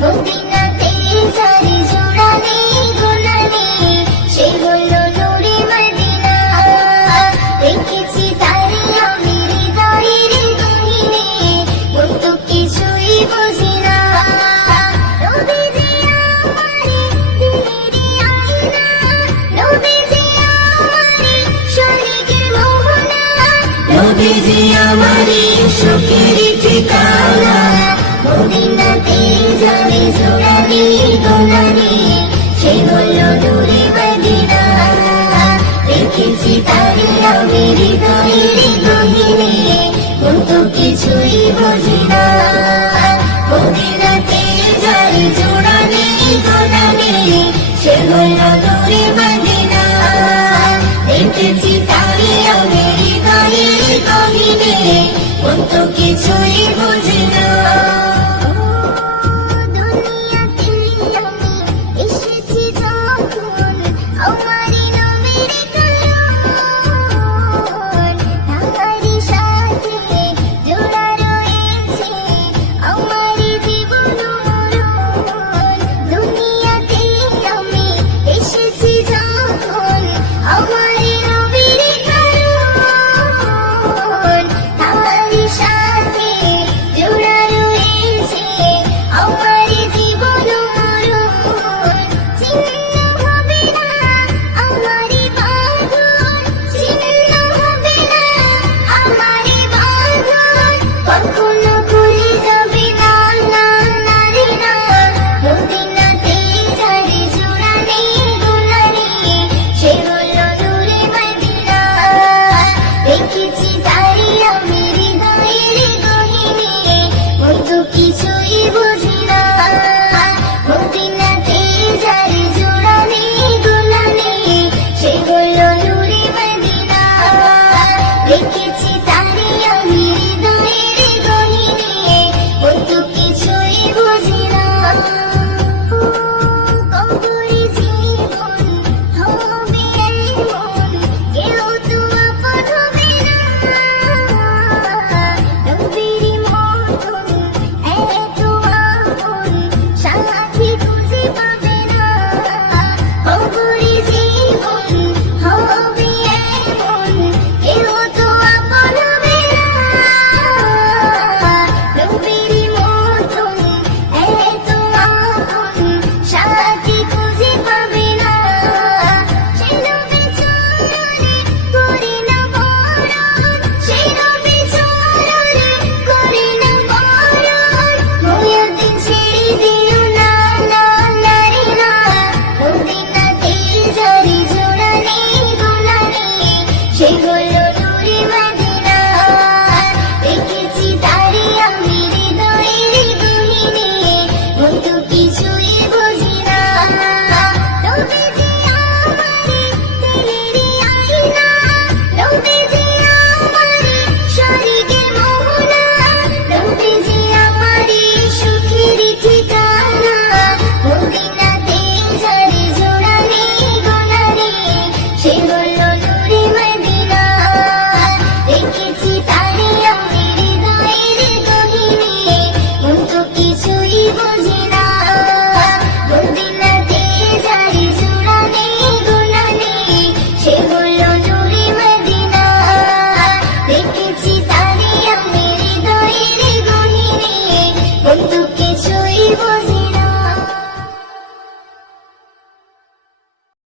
মদিনাতে যারে জোড়ালে গোলালে সে হলো নূরে মদিনা। দেখেছি তারে আমি হৃদয়ের গহীনে, মন তো কিছুই বুঝি না। নবীজি আমারে দিলের আয়না, নবীজি আমারে স্বর্গের মোহনা, নবীজি আমারে সুখের ঠিকানা। মদিনাতে যারে জোড়ালে গোলালে সে হলো নূরে মদিনা। দেখেছি তারে আমি হৃদয়ের গহীনে, মন তো কিছুই বুঝি না। মদিনাতে যারে জোড়ালে গোলালে সে হলো নূরে মদিনা। দেখেছি তারে আমি হৃদয়ের গহীনে, মন তো কিছুই বুঝি না। দেখেছি তারে আমি হৃদয়ের গহীনে, মন তো কিছুই বুঝি